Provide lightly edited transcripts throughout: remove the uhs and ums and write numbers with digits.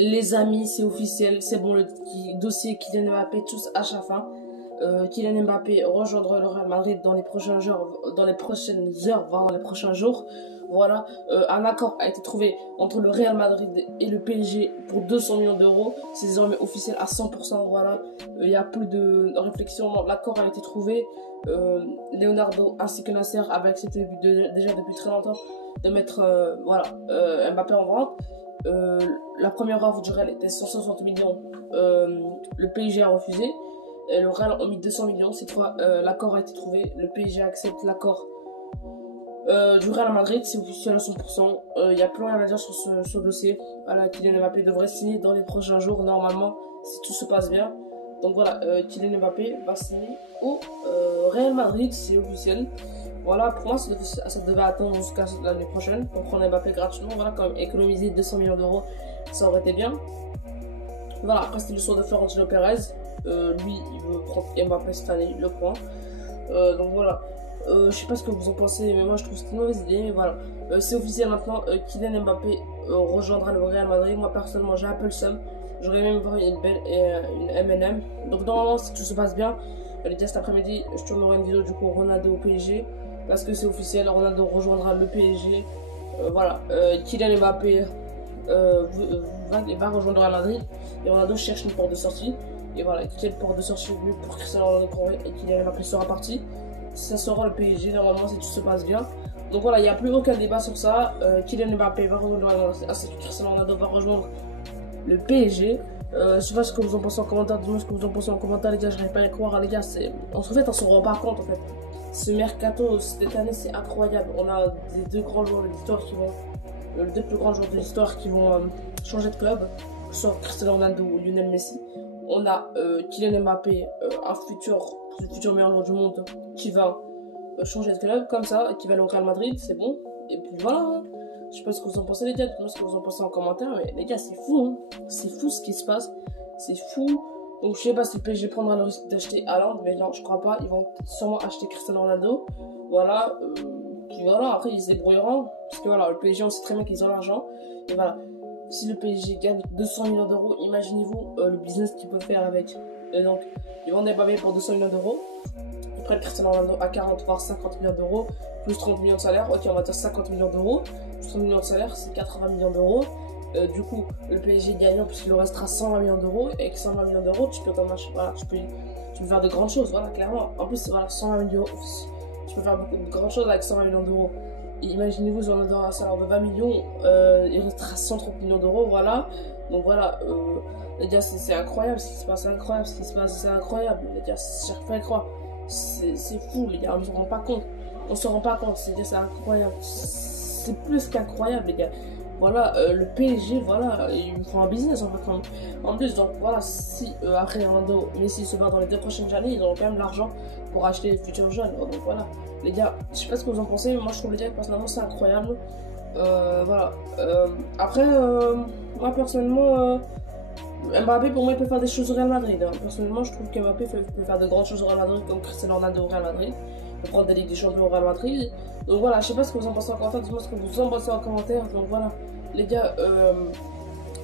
Les amis, c'est officiel, c'est bon, le dossier Kylian Mbappé tous à chaque fin. Kylian Mbappé rejoindra le Real Madrid dans les prochaines heures, voire dans les prochains jours. Voilà, un accord a été trouvé entre le Real Madrid et le PSG pour 200 millions d'euros. C'est désormais officiel à 100%. Voilà, il n'y a plus de réflexion. L'accord a été trouvé. Leonardo ainsi que Nasser avaient accepté déjà depuis très longtemps de mettre Mbappé en vente. La première offre du Real était 160 millions. Le PSG a refusé. Et le Real a mis 200 millions. Cette fois, l'accord a été trouvé. Le PSG accepte l'accord du Real Madrid. C'est officiel à 100%. Il n'y a plus rien à dire sur ce dossier. Voilà, Kylian Mbappé devrait signer dans les prochains jours, normalement, si tout se passe bien. Donc voilà, Kylian Mbappé va signer au Real Madrid. C'est officiel. Voilà, pour moi, ça devait attendre jusqu'à l'année prochaine pour prendre Mbappé gratuitement. Voilà, quand même, économiser 200 millions d'euros, ça aurait été bien. Voilà, après, c'était le choix de Florentino Pérez. Lui, il veut prendre Mbappé cette année, le point. Donc voilà, je sais pas ce que vous en pensez, mais moi, je trouve que c'est une mauvaise idée. Mais voilà, c'est officiel maintenant. Kylian Mbappé rejoindra le Real Madrid. Moi, personnellement, j'ai un peu le seum. J'aurais même vu une M&M. Donc, normalement, si tout se passe bien, les gars, cet après-midi, je tournerai une vidéo du coup Ronaldo au PSG. Parce que c'est officiel, Ronaldo rejoindra le PSG. Voilà, Kylian Mbappé va rejoindre le Real Madrid. Et Ronaldo cherche une porte de sortie. Et voilà, quelle porte de sortie pour Cristiano Ronaldo et Kylian Mbappé sera parti. Ça sera le PSG, normalement, si tout se passe bien. Donc voilà, il n'y a plus aucun débat sur ça. Kylian Mbappé va rejoindre le Real Madrid, ainsi que Cristiano Ronaldo va rejoindre le PSG. Je sais pas ce que vous en pensez en commentaire. Dis-moi ce que vous en pensez en commentaire, les gars. Je n'arrive pas à y croire, les gars. En fait, on se rend pas compte, en fait. Ce mercato cette année, c'est incroyable. On a les deux grands joueurs de l'histoire qui vont, les deux plus grands joueurs de l'histoire qui vont changer de club, que ce soit Cristiano Ronaldo ou Lionel Messi. On a Kylian Mbappé, un futur meilleur joueur du monde, qui va changer de club comme ça, qui va aller au Real Madrid, c'est bon. Et puis voilà. Hein. Je sais pas ce que vous en pensez, les gars. Dites-moi ce que vous en pensez en commentaire. Mais les gars, c'est fou. Hein. C'est fou ce qui se passe. C'est fou. Donc je sais pas si le PSG prendra le risque d'acheter Haaland, mais non, je crois pas. Ils vont sûrement acheter Cristiano Ronaldo. Voilà. Puis voilà, après ils se débrouilleront. Parce que voilà, le PSG, on sait très bien qu'ils ont l'argent. Et voilà. Si le PSG gagne 200 millions d'euros, imaginez-vous le business qu'ils peuvent faire avec. Et donc, ils vendent Mbappé pour 200 millions d'euros. Ils prennent Cristiano Ronaldo à 40 voire 50 millions d'euros. Plus 30 millions de salaire. Ok, on va dire 50 millions d'euros. Plus 30 millions de salaire, c'est 80 millions d'euros. Du coup, le PSG gagnant puisqu'il lui restera 120 millions d'euros. Et avec 120 millions d'euros, tu peux faire de grandes choses, voilà, clairement. En plus, voilà, 120 millions, tu peux faire beaucoup de grandes choses avec 120 millions d'euros. Et imaginez-vous, si on a un salaire de 20 millions, il restera 130 millions d'euros, voilà. Donc voilà, les gars, c'est incroyable ce qui se passe, c'est incroyable ce qui se passe, c'est incroyable, les gars, j'arrive pas à y croire. C'est fou, les gars, on ne se rend pas compte. On se rend pas compte, c'est incroyable. C'est plus qu'incroyable, les gars. Voilà, le PSG, voilà, ils font un business en fait. En plus, donc voilà, si après Ronaldo, Messi se bat dans les 2 prochaines années, ils auront quand même l'argent pour acheter les futurs jeunes. Donc voilà, les gars, je sais pas ce que vous en pensez, mais moi je trouve, les gars, personnellement, c'est incroyable. Voilà. Après, moi personnellement, Mbappé, pour moi, il peut faire des choses au Real Madrid. Hein. Personnellement, je trouve qu'Mbappé peut faire de grandes choses au Real Madrid, comme Cristiano Ronaldo au Real Madrid. Il peut prendre des Ligues des Champions au Real Madrid. Donc voilà, je sais pas ce que vous en pensez en commentaire. Dites-moi ce que vous en pensez en commentaire. Donc voilà, les gars,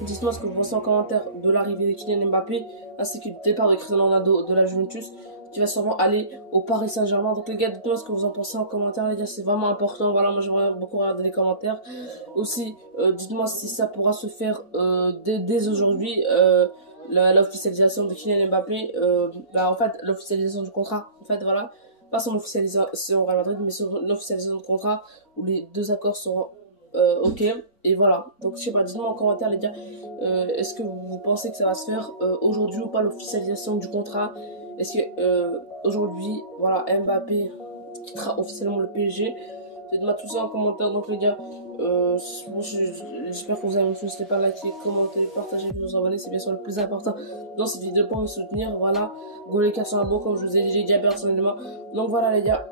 dites-moi ce que vous pensez en commentaire de l'arrivée de Kylian Mbappé, ainsi que du départ de Cristiano Ronaldo de la Juventus, qui va sûrement aller au Paris Saint-Germain. Donc les gars, dites-moi ce que vous en pensez en commentaire, les gars, c'est vraiment important. Voilà, moi j'aimerais beaucoup regarder les commentaires. Aussi, dites-moi si ça pourra se faire dès aujourd'hui. L'officialisation de Kylian Mbappé, en fait, l'officialisation du contrat, en fait, voilà, pas son officialisation au Real Madrid, mais son officialisation de contrat où les deux accords seront ok, et voilà. Donc, je sais pas, dites-moi en commentaire, les gars, est-ce que vous pensez que ça va se faire aujourd'hui ou pas, l'officialisation du contrat? Est-ce que aujourd'hui, voilà, Mbappé quittera officiellement le PSG? Dites-moi tout ça en commentaire. Donc les gars, j'espère que vous avez aimé. N'hésitez pas à liker, commenter, partager, vous abonner, c'est bien sûr le plus important dans cette vidéo pour me soutenir. Voilà, go les 400 abos comme je vous ai dit personnellement. Donc voilà les gars,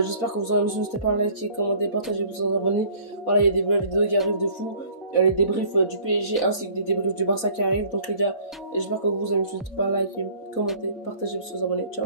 j'espère que vous avez aimé. N'hésitez pas à liker, commenter, partager, vous abonner. Voilà, il y a des nouvelles vidéos qui arrivent de fou. Les débriefs du PSG ainsi que des débriefs du Barça qui arrivent. Donc les gars, j'espère que vous avez aimé. N'hésitez pas à liker, commenter, partager, vous abonner. Ciao.